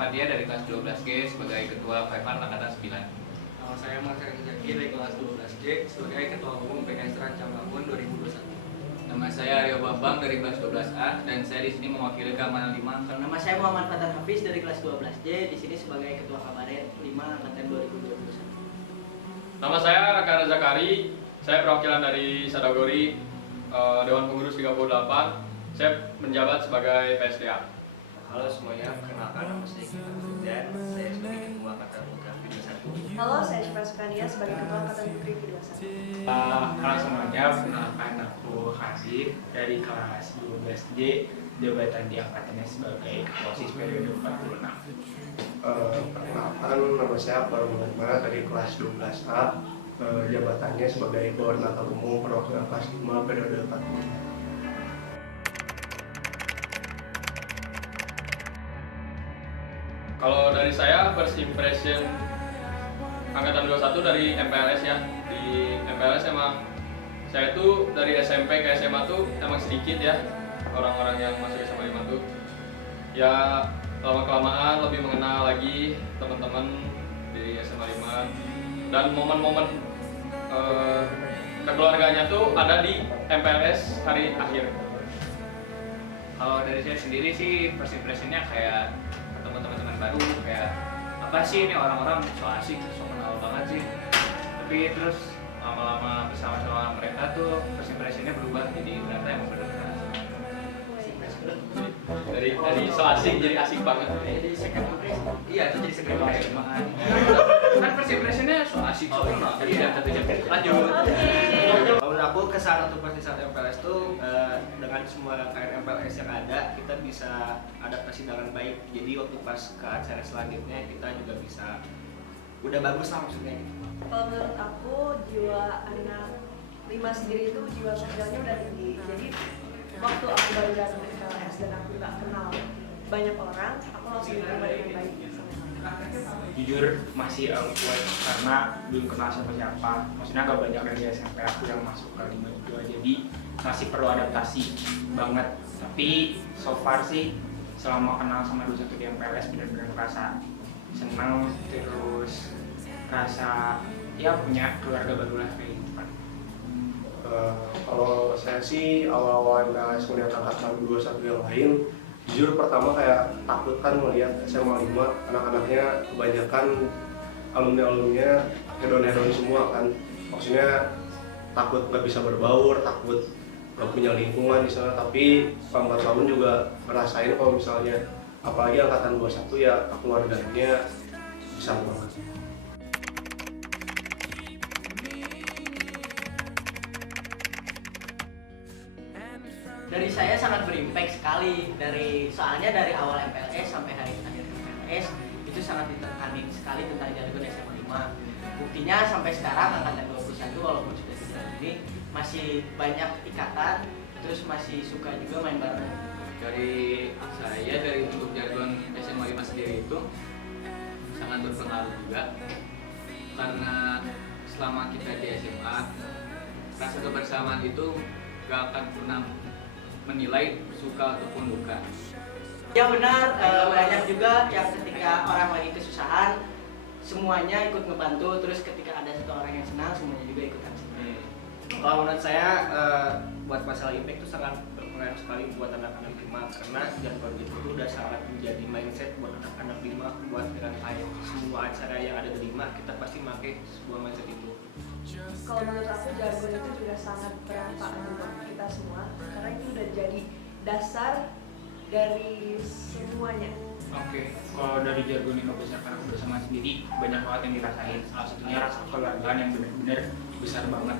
Fadia dari kelas 12G sebagai Ketua Five Angkatan 9. Nama saya Marcel Zaki dari kelas 12J sebagai Ketua Umum PKS Terancam Lampung 2021. Nama saya Aryo Bambang dari kelas 12A dan saya di sini mewakili keamanan 5. Nama saya Muhammad Fatan Hafiz dari kelas 12J, di sini sebagai Ketua Kabaret 5 Angkatan 2021. Nama saya Raka Zakari, saya perwakilan dari Sadagori Dewan Pengurus 38. Saya menjabat sebagai PSDA. Halo semuanya, perkenalkan nama saya Gita dan saya sebagai Ketua Angkatan Putra V21. Halo, saya Syifa Sukania sebagai Ketua Angkatan Putri V21. Halo semuanya, perkenalkan aku Hasif dari kelas 12J, jabatan di angkatannya sebagai Ketua OSIS periode 46. Perkenalkan, nama saya Akbar Muhammad dari kelas 12A, jabatannya sebagai Koordinator Umum Perwakilan kelas 5 periode 45. Kalau dari saya, first impression Angkatan 21 dari MPLS ya. Di MPLS emang saya tuh dari SMP ke SMA tuh emang sedikit ya orang-orang yang masuk SMA 5 tuh. Ya lama-kelamaan lebih mengenal lagi teman-teman di SMA 5 dan momen-momen kekeluarganya tuh ada di MPLS hari akhir. Kalau dari saya sendiri sih first impressionnya kayak ketemu teman-teman baru, kayak apa sih ini orang-orang so asik, so kenal banget sih. Tapi terus lama-lama bersama-sama mereka tuh first impressionnya berubah, jadi ternyata emang benar-benar Dari so asik jadi asik banget. Jadi second impression. iya itu jadi second impression banget. Kan first impressionnya so asik, so kenal. Iya, lanjut. Menurut aku kesan untuk persisaat MPLS tuh dengan semua rangkaian MPLS yang ada, kita bisa adaptasi dengan baik. Jadi waktu pas ke acara selanjutnya kita juga bisa udah bagus lah maksudnya. Kalau menurut aku, jiwa anak 5 sendiri itu jiwa sosialnya udah tinggi. Jadi waktu aku belajar MPLS dan aku nggak kenal banyak orang, aku langsung diterima dengan baik. Jujur masih awkward karena belum kenal siapa-siapa. Maksudnya gak banyak dari SMP aku yang masuk ke 52, jadi masih perlu adaptasi banget. Tapi so far sih selama kenal sama 21 di MPLS benar-benar merasa senang, terus rasa ya punya keluarga baru lah kayak gitu kan. Kalau saya sih awal-awal MPLS melihat angkatan 21 yang lain, jujur pertama kayak takut kan melihat SMA 5, anak-anaknya kebanyakan alumni-alumninya hedon-hedon semua kan. Maksudnya takut nggak bisa berbaur, takut nggak punya lingkungan di sana. Tapi selama tahun juga ngerasain kalau misalnya apalagi angkatan 21 ya keluarganya besar banget. Dari saya sangat berimpact sekali, soalnya dari awal MPLS sampai hari akhir MPLS itu sangat ditekanin sekali tentang jargon SMA 5. Buktinya sampai sekarang angkatan 21 walaupun sudah tidak ini masih banyak ikatan, terus masih suka juga main bareng. Dari untuk jargon SMA 5 sendiri itu sangat berpengaruh juga, karena selama kita di SMA rasa kebersamaan itu gak akan pernah menilai suka ataupun duka. Ya benar, banyak juga yang ketika orang lagi kesusahan semuanya ikut ngebantu, terus ketika ada satu orang yang senang semuanya juga ikutan senang. Kalau menurut saya buat masalah impact itu sangat berpengaruh sekali buat anak-anak 5 karena jargon itu udah sangat menjadi mindset buat anak-anak 5 buat dengan semua acara yang ada di 5 kita pasti pakai sebuah mindset itu. Kalau menurut aku, jargon itu juga sangat bermanfaat untuk kita semua karena itu udah jadi dasar dari semuanya. Oke, kalau dari jargon yang besarkan aku bersama sendiri banyak banget yang dirasain. Salah satunya rasa kekeluargaan yang benar-benar besar banget,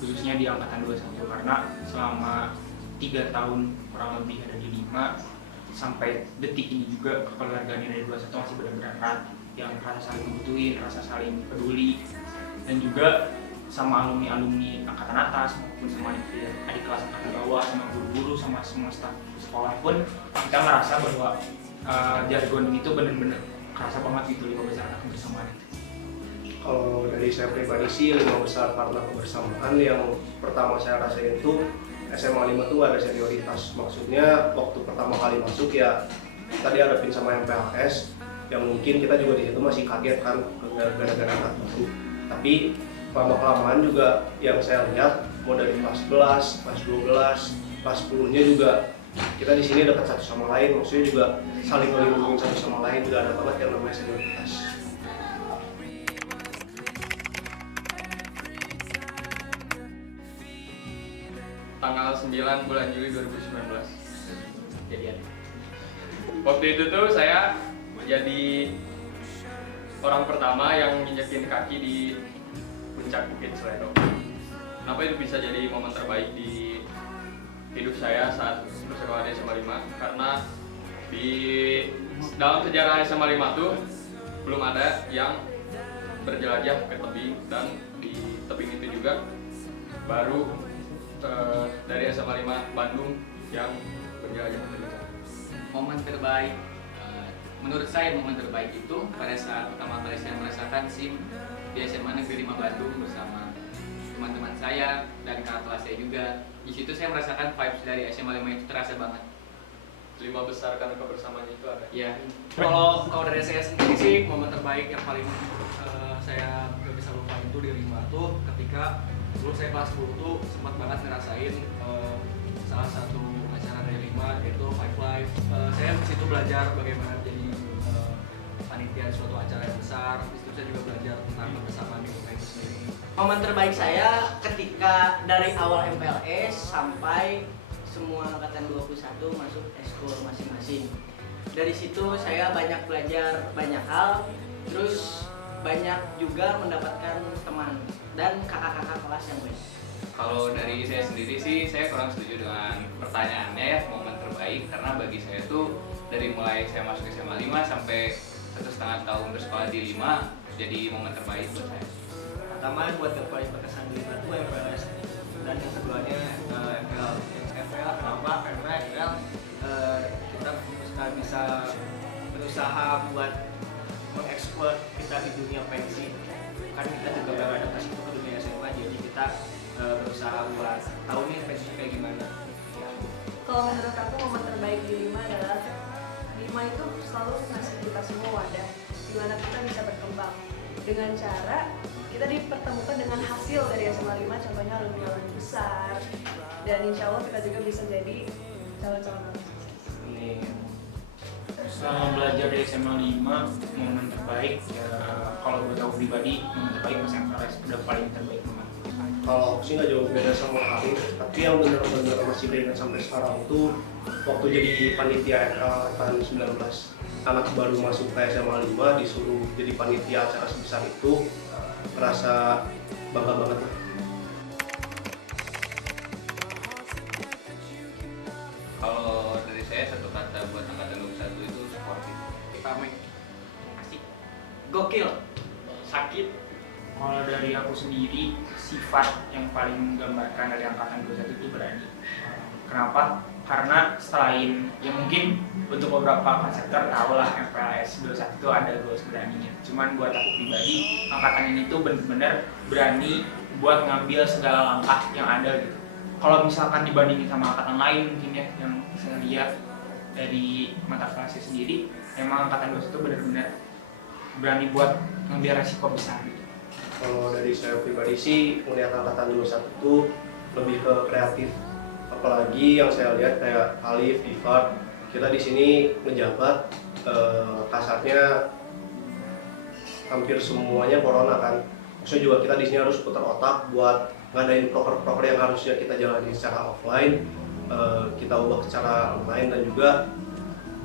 khususnya di angkatan 21 karena selama 3 tahun kurang lebih ada di 5 sampai detik ini juga kekeluargaan yang dari 21 masih benar-benar erat, yang rasa saling membutuhin, rasa saling peduli, dan juga sama alumni-alumni angkatan atas maupun sama adik kelas angkatan bawah, sama guru-guru, sama semua staf sekolah pun kita merasa bahwa jargon itu benar-benar kerasa banget gitu 5 besar anak kebersamaan itu. Kalau dari saya pribadi sih 5 besar karena kebersamaan yang pertama saya rasain itu SMA 5 tuh ada senioritas. Maksudnya waktu pertama kali masuk ya kita dihadapin sama MPLS yang mungkin kita juga di situ masih kaget kan gara-gara anak baru. Tapi lama-kelamaan juga yang saya lihat mau dari kelas 11, kelas 12, kelas 10-nya juga kita di sini dekat satu sama lain, maksudnya juga saling melindungi satu sama lain, juga ada banget yang namanya senioritas. Tanggal 9 bulan Juli 2019 Jadian. waktu itu tuh saya jadi orang pertama yang nginjekin kaki di puncak Bukit Seleno. Kenapa itu bisa jadi momen terbaik di hidup saya saat bersekolah di SMA 5? Karena di dalam sejarah SMA 5 tuh belum ada yang berjelajah ke tebing, dan di tebing itu juga baru dari SMA 5 Bandung yang berjelajah ke tebing. Momen terbaik, menurut saya momen terbaik itu pada saat pertama kali saya merasakan SIM di SMA Negeri 5 Bandung bersama teman-teman saya dan kakak kelas saya juga. Di situ saya merasakan vibes dari SMA 5 itu terasa banget. 5 besar karena kebersamaan itu ada. Iya. Kalau dari saya sendiri sih, momen terbaik yang paling saya gak bisa lupa itu di 5 tuh ketika dulu saya kelas 10 tuh sempat banget ngerasain salah satu acara dari 5 yaitu Five Live. Saya di situ belajar bagaimana jadi panitia suatu acara yang besar. Di situ saya juga belajar tentang kebersamaan di lingkungan itu sendiri. Momen terbaik saya ketika dari awal MPLS sampai semua angkatan 21 masuk eskul masing-masing. Dari situ saya banyak belajar banyak hal, terus banyak juga mendapatkan teman dan kakak-kakak kelas yang baik. Kalau dari saya sendiri sih, saya kurang setuju dengan pertanyaannya ya, momen terbaik. Karena bagi saya tuh dari mulai saya masuk SMA 5 sampai 1,5 tahun bersekolah di 5 jadi momen terbaik buat saya. Pertama buat yang paling berkesan di itu MPLS, dan yang keduanya FL. FL kenapa? Karena FL kita bisa berusaha buat mengeksplor kita di dunia pensi. Kan kita juga beradaptasi ke dunia SMA, jadi kita berusaha buat tahu nih pensi kayak gimana. Kalau menurut aku momen terbaik di 5 adalah 5 itu selalu ngasih kita semua wadah di mana kita bisa berkembang dengan cara kita dipertemukan dengan hasil dari SMA 5, contohnya alumni besar, dan insya Allah kita juga bisa jadi calon-calon. Selama belajar di SMA 5, momen terbaik ya, kalau buat aku pribadi, momen terbaik pas MPLS udah paling terbaik banget. Kalau aku sih nggak jauh beda sama Arif, tapi yang benar-benar masih beringat sampai sekarang tuh waktu jadi panitia angkatan 19, anak baru masuk ke SMA 5 disuruh jadi panitia acara sebesar itu, merasa bangga banget lah. Kalau dari saya satu kata buat angkatan 21 itu sportif. Ramai. Asik, gokil, Sakit. Kalau dari aku sendiri, sifat yang paling menggambarkan dari angkatan 21 itu berani. Kenapa? Karena selain, ya mungkin untuk beberapa sektor tahu lah MPLS 21 itu ada goals beraninya. Cuman buat aku pribadi, angkatan ini tuh bener-bener berani buat ngambil segala langkah yang ada gitu. Kalau misalkan dibandingin sama angkatan lain mungkin ya, yang saya lihat dari mata kelasnya sendiri, emang angkatan 21 itu bener-bener berani buat ngambil resiko besar gitu. Kalau dari saya pribadi sih melihat angkatan 21 itu lebih ke kreatif. Apalagi yang saya lihat kayak Alif, Ifat, kita di sini ngejabat kasarnya hampir semuanya corona kan. Maksudnya juga kita di sini harus putar otak buat ngadain proker-proker yang harusnya kita jalani secara offline, kita ubah secara online, dan juga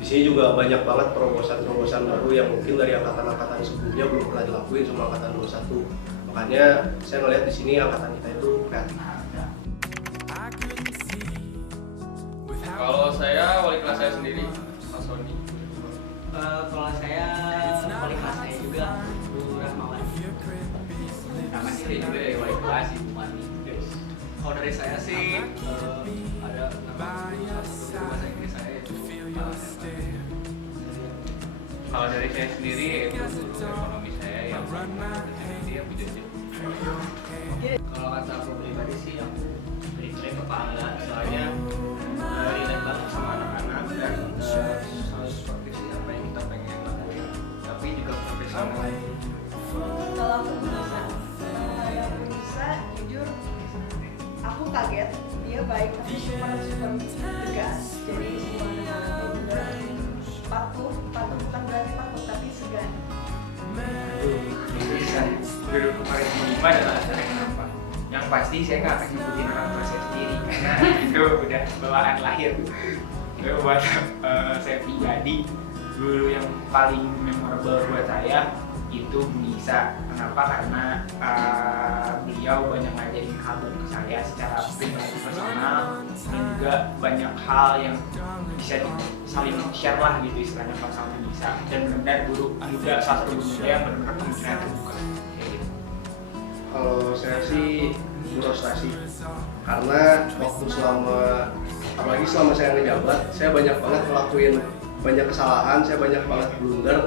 di sini juga banyak banget terobosan-terobosan baru yang mungkin dari angkatan-angkatan sebelumnya belum pernah dilakuin sama angkatan 21. Makanya saya ngelihat di sini angkatan kita itu kreatif. Kalau saya wali kelas saya sendiri, Mas Sony. kalau saya wali kelas saya juga Bu Rahmawan. Nama sih juga dari wali kelas Ibu Mani. Kalau dari saya sih ada nama satu bahasa Inggris saya yaitu Kalau dari saya sendiri itu guru ekonomi saya yang dia Bu Jojo. Kalau kata aku pribadi sih aku beri kepala, soalnya relate banget sama anak-anak dan selalu sportif sih apa yang kita pengen lakuin. kaget, dia baik tapi super tegas. Jadi semua anak-anak juga patuh bukan berarti patuh tapi segan. Bisa duduk kemarin lima adalah alasannya kenapa? Yang pasti saya nggak akan nyebutin orang tua saya sendiri karena itu udah bawaan lahir. Itu buat saya pribadi, guru yang paling memorable buat saya itu bisa. Kenapa? Karena beliau banyak ngajarin hal ke saya secara pribadi personal dan juga banyak hal yang bisa saling share lah gitu istilahnya kalau sama bisa. Dan benar-benar guru juga salah satu guru yang benar-benar pemikiran terbuka kayak gitu. Kalau saya sih guru prestasi, karena waktu apalagi selama saya ngejabat, saya banyak banget ngelakuin banyak kesalahan, saya banyak banget blunder.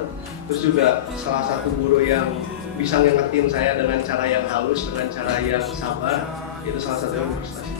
Terus juga salah satu guru yang bisa ngingetin saya dengan cara yang halus, dengan cara yang sabar, itu salah satu yang guru prestasi.